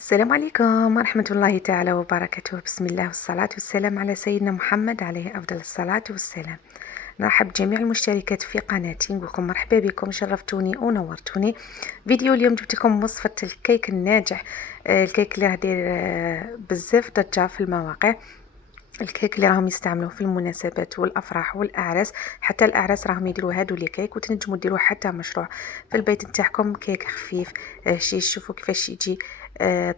السلام عليكم ورحمة الله تعالى وبركاته. بسم الله والصلاة والسلام على سيدنا محمد عليه أفضل الصلاة والسلام. نرحب بجميع المشتركات في قناتي، نقول لكم مرحبا بكم، شرفتوني ونورتوني. فيديو اليوم جبت لكم وصفة الكيك الناجح، الكيك اللي راح دير بزاف ضجة في المواقع. الكيك اللي راهم يستعملوه في المناسبات والافراح والاعراس، حتى الاعراس راهم يديروا هادو لي كيك، وتنجموا ديروا حتى مشروع في البيت نتاعكم. كيك خفيف، شي شوفوا كيفاش يجي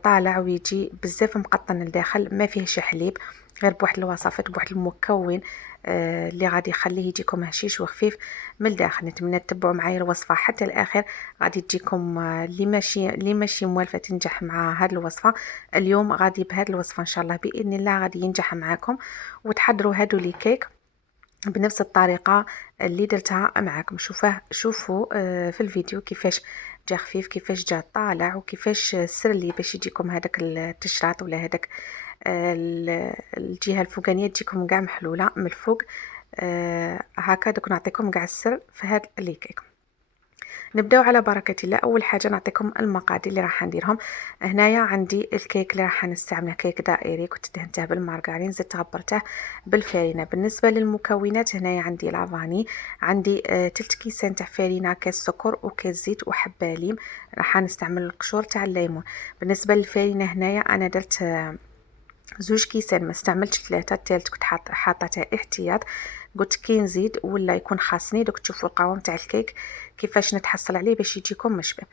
طالع ويجي بزاف مقطن لداخل، ما فيهش حليب، غير بواحد الوصفات بواحد المكون اللي غادي يخليه يجيكم هشيش وخفيف من الداخل. نتمنى تتبعوا معايا الوصفه حتى الاخر، غادي تجيكم اللي ماشي موالفه تنجح مع هذه الوصفه. اليوم غادي بهذه الوصفه ان شاء الله باذن الله غادي ينجح معاكم، وتحضروا هادو لي كيك بنفس الطريقه اللي درتها معاكم. شوفوا في الفيديو كيفاش جا خفيف، كيفاش جا طالع، وكيفاش السر اللي باش يجيكم هذاك التشراط ولا هذاك الجهه الفوقانيه تجيكم كاع محلوله من الفوق. هكا دوك نعطيكم كاع السر في هذا لي كيك. نبداو على بركة الله. اول حاجه نعطيكم المقادير اللي راح نديرهم. هنايا عندي الكيك اللي راح نستعمله كيك دائري، كنت دهنته بالمارغرين، زدت غبرته بالفارينه. بالنسبه للمكونات هنايا عندي لافاني، عندي 3 كيسان تاع فارينه، كاس سكر وكاس زيت وحبه ليم، راح نستعمل القشور تاع الليمون. بالنسبه للفارينه هنايا انا درت 2 كيسان، ما استعملتش 3، الثالث كنت حاطته احتياط، قلت كي نزيد ولا يكون خاصني. دوك تشوفوا القوام تاع الكيك كيفاش نتحصل عليه باش يجيكم مشبع.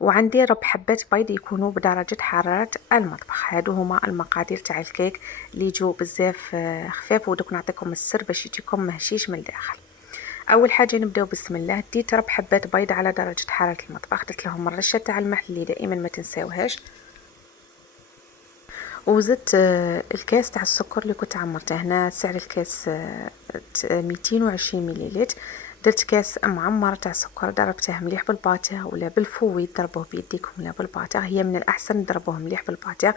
وعندي 4 حبات بيض يكونوا بدرجه حراره المطبخ. هادو هما المقادير تاع الكيك اللي يجوا بزاف خفاف، ودوك نعطيكم السر باش يجيكم مهشيش من الداخل. اول حاجه نبداو بسم الله. ديت 4 حبات بيض على درجه حراره المطبخ، درت لهم الرشه تاع الملح اللي دائما ما تنساوهاش، وزدت الكاس تاع السكر اللي كنت عمرته. هنا سعر الكاس 220 مليلتر. درت كاس معمر تاع سكر، ضربته مليح بالباتيغ ولا بالفوي، ضربوه بيديكم ولا بالباتيغ، هي من الاحسن ضربوه مليح بالباتيغ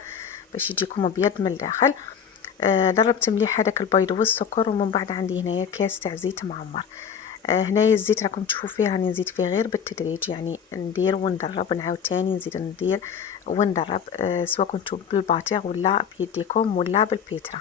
باش يجيكم ابيض من الداخل. ضربت مليح هذاك البيض والسكر، ومن بعد عندي هنايا كاس تاع زيت معمر. هنايا الزيت راكم تشوفوا فيه راني نزيد فيه غير بالتدريج، يعني ندير ونضرب، نعاود تاني نزيد ندير ونضرب، سواء كنتو بالباتيغ ولا بيديكم ولا بالبيترا.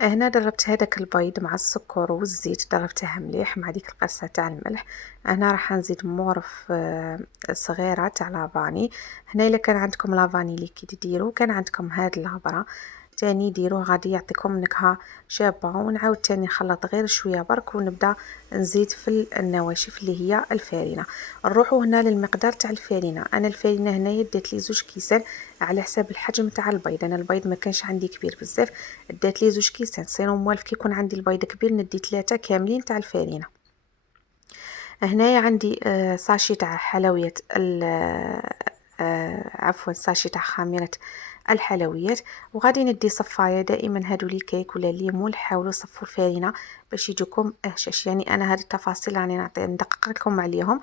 هنا ضربت هذاك البيض مع السكر والزيت، ضربته مليح مع ديك القرصه تاع الملح. هنا راح نزيد مورف صغيره تاع لافاني. هنا الا كان عندكم لافاني ليكيد ديروا، كان عندكم هاد الغبره تاني ديروه، غادي يعطيكم نكهه شابه. ونعاود تاني نخلط غير شويه برك، ونبدا نزيد في النواشف اللي هي الفارينه. نروحوا هنا للمقدار تاع الفارينه. انا الفارينه هنايا ديت لي 2 كيسان على حساب الحجم تاع البيض. انا البيض ما كانش عندي كبير بزاف، دات لي 2 كيسان. سينو موالف كي يكون عندي البيض كبير ندي 3 كاملين تاع الفارينه. هنايا عندي ساشي تاع حلويات عفوا ساشي تاع خميرة الحلويات، وغادي ندي صفايه. دائما هادو لي كيك ولا ليمون حاولوا صفوا الفارينه باش يجيكم هشاش. يعني انا هاد التفاصيل راني نعطي ندقق لكم عليهم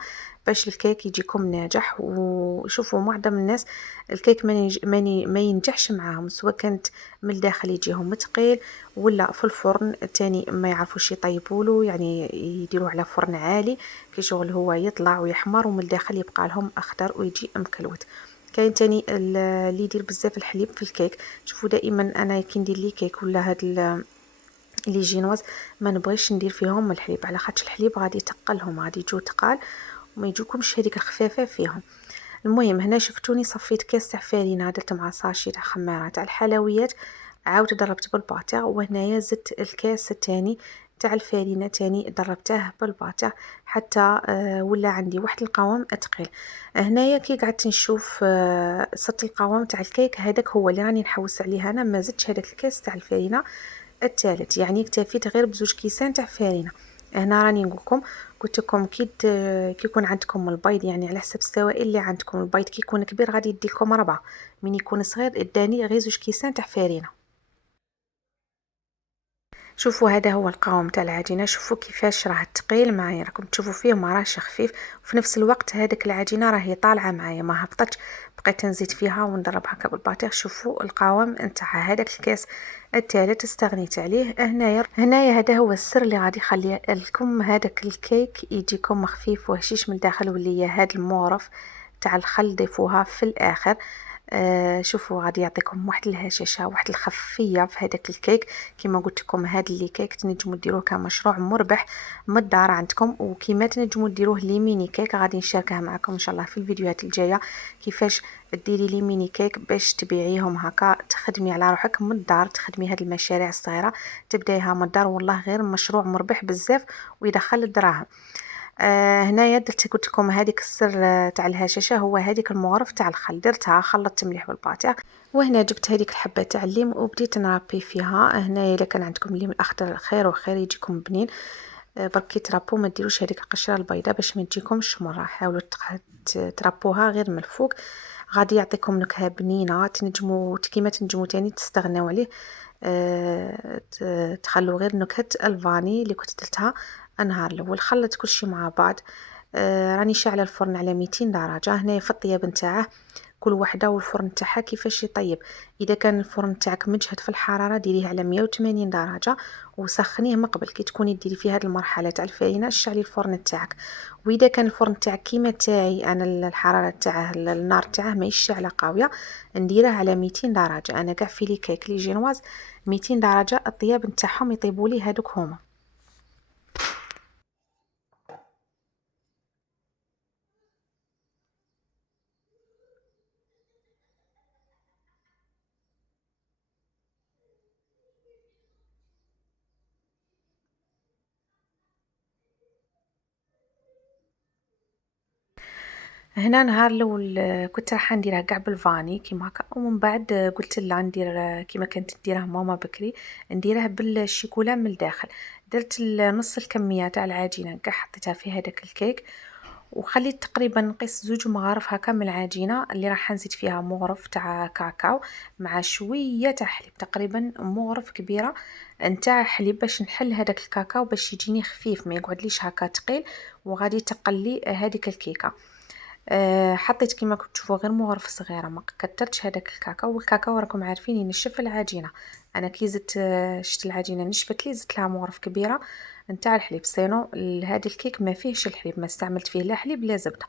باش الكيك يجيكم ناجح. وشوفوا معظم الناس الكيك ما ينجحش معاهم، سواء كانت من الداخل يجيهم متقيل، ولا في الفرن تاني ما يعرفوش يطيبوله، يعني يديروه على فرن عالي كي شغل هو يطلع ويحمر، ومن الداخل يبقى لهم اخضر ويجي مكلوت. كاين تاني اللي يدير بزاف الحليب في الكيك. شوفوا دائما انا كي ندير لي كيك ولا هاد لي جينواز ما نبغيش ندير فيهم الحليب، على خاطر الحليب غادي يتقلهم، غادي يجوا تقال وما يجوكمش هذيك الخفافه فيهم. المهم هنا شفتوني صفيت كاس تاع فارينه، درت مع ساشي تاع خماره تاع الحلويات، عاود ضربت بالباتيغ، وهنايا زدت الكاس الثاني تاع الفارينة تاني ضربته بالباتيغ حتى ولا عندي واحد القوام ثقيل. هنايا كي قعدت نشوف صرت القوام تاع الكيك هذاك هو اللي راني نحوس عليه. انا ما زدتش هذاك الكاس تاع الفارينة الثالث، يعني اكتفيت غير بزوج كيسان تاع فارينة. هنا راني نقولكم، قلت لكم كي يكون عندكم البيض، يعني على حسب السوائل اللي عندكم، البيض كي يكون كبير غادي يدي لكم 4، من يكون صغير اداني غير زوج كيسان تاع فارينة. شوفوا هذا هو القوام تاع العجينه، شوفوا كيفاش راه ثقيل معايا، راكم تشوفوا فيه ما راهش خفيف، وفي نفس الوقت هذيك العجينه راهي طالعه معايا ما هبطتش. بقيت نزيد فيها ونضرب هكا بالباطيخ. شوفوا القوام نتاعها، هذاك الكاس الثالث استغنيت عليه. هنايا هذا هو السر اللي غادي يخلي لكم هذاك الكيك يجيكم خفيف وهشيش من الداخل، واللي هي هذا المورف تاع الخل ضيفوها في الاخر. شوفوا غادي يعطيكم واحد الهشاشه واحد الخفيه في هذاك الكيك. كما قلت لكم هذا اللي كيك تنجموا ديروه كمشروع مربح من الدار عندكم، وكما تنجموا ديروه لي ميني كيك غادي نشاركها معكم ان شاء الله في الفيديوهات الجايه، كيفاش ديري لي ميني كيك باش تبيعيهم هكا، تخدمي على روحك من الدار، تخدمي هذه المشاريع الصغيره تبدايها من الدار، والله غير مشروع مربح بزاف ويدخل الدراهم. هنايا درت قلت لكم هذيك السر تاع الهشاشه هو هذيك المغرف تاع الخل، درتها خلطت مليح بالباتيغ، وهنا جبت هذيك الحبه تاع الليم وبديت نرابي فيها. هنايا الا كان عندكم الليم الاخضر خير وخير يجيكم بنين. برك كي ترابو ما ديروش هذيك القشره البيضاء باش ما تجيكمش مره، حاولوا ترابوها غير من الفوق، غادي يعطيكم نكهه بنينه. تنجموا كيما تنجموا تاني تستغناو عليه، تخلوا غير نكهه الفاني اللي كنت درتها النهار الاول. خلط كلشي مع بعض. راني شاعله الفرن على 200 درجه. هنايا في الطياب نتاعه كل وحده والفرن تاعها كيفاش يطيب. اذا كان الفرن تاعك مجهد في الحراره ديريه على 180 درجه وسخنيه من قبل. كي تكوني ديري في هذه المرحله تاع الفارينه شعلي الفرن تاعك. واذا كان الفرن تاعك كيما تاعي انا الحراره تاعه النار تاعه ماهيش شاعله قويه، نديره على 200 درجه. انا كاع في لي كيك لي جينواز 200 درجه الطياب نتاعهم يطيبوا لي هذوك هما. هنا نهار الاول كنت راح نديرها كاع بالفاني كيما هكا، ومن بعد قلت لا ندير كيما كانت ديرها ماما بكري، نديرها بالشيكولا من الداخل. درت نص الكميه تاع العجينه كاع حطيتها في هذاك الكيك، وخليت تقريبا نقيس 2 مغارف هكا من العجينه اللي راح نزيد فيها مغرف تاع كاكاو مع شويه تاع حليب، تقريبا مغرف كبيره نتاع حليب باش نحل هذاك الكاكاو باش يجيني خفيف ما يقعدليش هكا ثقيل، وغادي تقلي هذيك الكيكه. حطيت كيما كنت تشوفوا غير مغرفه صغيره، ما كترتش هذاك الكاكاو. والكاكاو راكم عارفين ينشف العجينه. انا كي زدت شفت العجينه نشفت لي زدت لها مغرف كبيره نتاع الحليب. سينو هذا الكيك ما فيهش الحليب، ما استعملت فيه لا حليب لا زبده،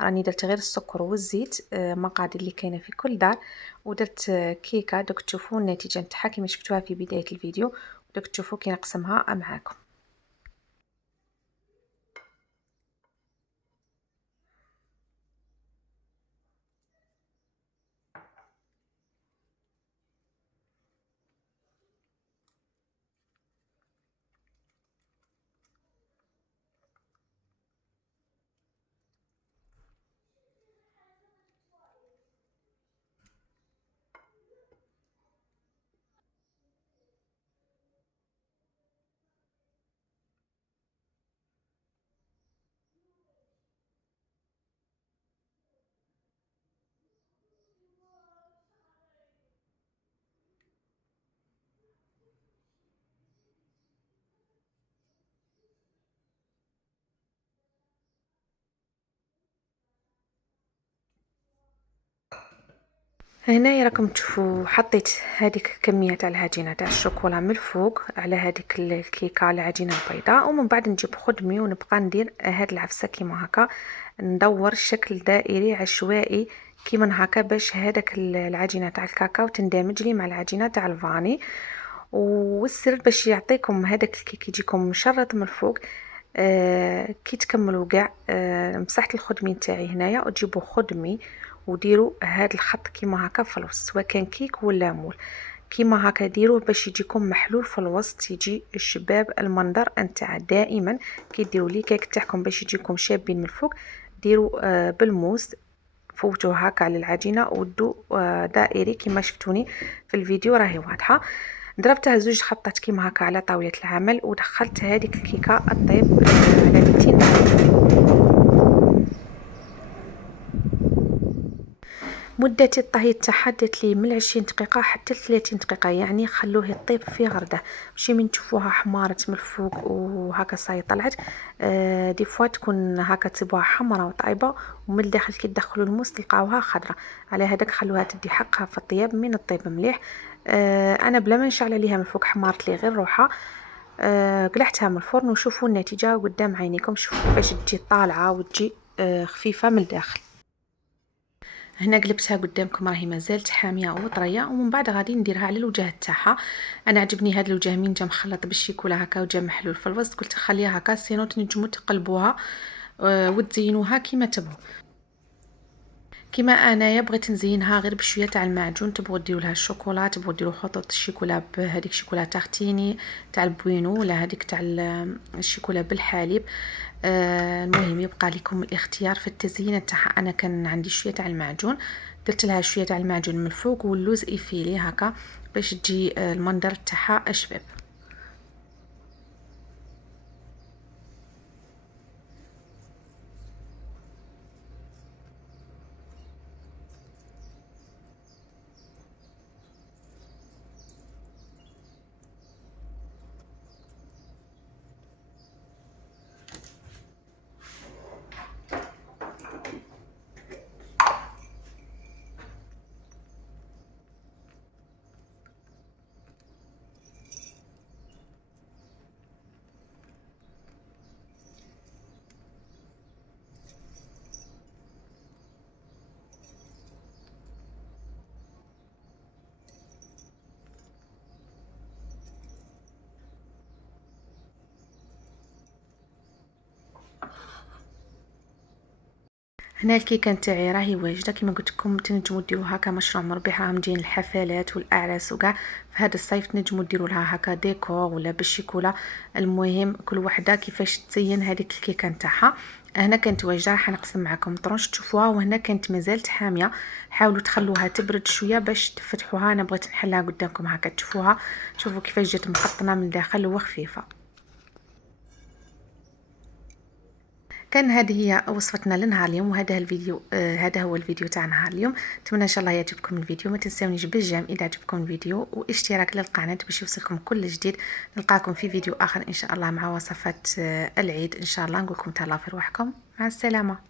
راني درت غير السكر والزيت مقادير اللي كاينه في كل دار. ودرت كيكه دوك تشوفوا النتيجه نتاعها كيما شفتوها في بدايه الفيديو، دوك تشوفوا كي نقسمها معاكم. هنايا راكم تشوفوا حطيت هذيك الكميه تاع العجينه تاع الشوكولا من الفوق على هذيك الكيكه العجينه البيضاء، ومن بعد نجيب خدمي ونبقى ندير هاد العفسه كيما هكا، ندور شكل دائري عشوائي كيما هكا باش هذاك العجينه تاع الكاكاو تندمج لي مع العجينه تاع الفاني. والسر باش يعطيكم هذاك الكيك يجيكم مشرط من الفوق. كي تكملوا كاع مسحت الخدمي نتاعي هنايا، وتجيبوا خدمي وديروا هذا الخط كيما هكا في الوسط، سواء كان كيك ولا مول. كيما هكا ديروه باش يجيكم محلول في الوسط، يجي الشباب المنظر نتاع. دائما كي ديروا لي كيك تاعكم باش يجيكم شابين من الفوق، ديروا بالموس، فوتوه هكا على العجينه ودو دائري كما شفتوني في الفيديو راهي واضحه. ضربتها زوج خطات كيما هكا على طاوله العمل، ودخلت هذيك الكيكه الطيب على 200 درجه. مدة الطهي تاعها دات لي من 20 دقيقة حتى 30 دقيقة، يعني خلوه يطيب في غرده. ماشي من تشوفوها حمارت من الفوق وهكا صاي طلعت. دي فوا تكون هكا تصيبوها حمرا وطايبة، ومن الداخل كي تدخلوا الموس تلقاوها خضرة. على هذاك خلوها تدي حقها في الطياب من الطيب مليح. انا بلا ما نشعل عليها من الفوق حمارت لي غير روحها. قلعتها من الفرن وشوفوا النتيجة قدام عينيكم. شوفوا كيفاش تجي طالعة وتجي خفيفة من الداخل. هنا قلبتها قدامكم راهي مازالت حاميه وطريه، ومن بعد غادي نديرها على الوجه تاعها. انا عجبني هذا الوجه من جا مخلط بالشيكولا هكا وجا محلول في الوسط، قلت خليها هكا سينو تنجموا تقلبوها وتزينوها كيما تبغوا. كيما انايا بغيت نزينها غير بشويه تاع المعجون، تبغوا ديروا لها الشوكولا، تبغوا ديروا خطوط الشيكولا بهذيك شيكولا تارتيني تاع البوينو، ولا هذيك تاع الشيكولا بالحليب. المهم يبقى لكم الاختيار في التزيين تاعها. انا كان عندي شويه تاع المعجون، درت لها شويه تاع المعجون من الفوق واللوز ايفيلي هكا باش تجي المنظر تاعها اشباب. هنا الكيكه نتاعي راهي واجده. كما قلت لكم تنجموا ديروا هكا مشروع مربح، راهم جايين الحفلات والاعراس وكاع في هذا الصيف تنجموا ديروا لها هكا ديكور ولا بالشيكولا. المهم كل وحده كيفاش تزين هذيك الكيكه نتاعها. هنا كانت واجده، راح نقسم معكم طرونش تشوفوها، وهنا كانت مازالت حاميه. حاولوا تخلوها تبرد شويه باش تفتحوها. انا بغيت نحلها قدامكم هكا تشوفوها. شوفوا كيفاش جات مقطنه من الداخل وخفيفه. كان هذه هي وصفتنا لنهار اليوم، وهذا الفيديو هذا هو الفيديو تاع نهار اليوم. نتمنى ان شاء الله يعجبكم الفيديو. ما تنساونيش بالجيم اذا عجبكم الفيديو، واشتراك للقناه باش يوصلكم كل جديد. نلقاكم في فيديو اخر ان شاء الله مع وصفات العيد ان شاء الله. نقولكم تهلاو في رواحكم، مع السلامه.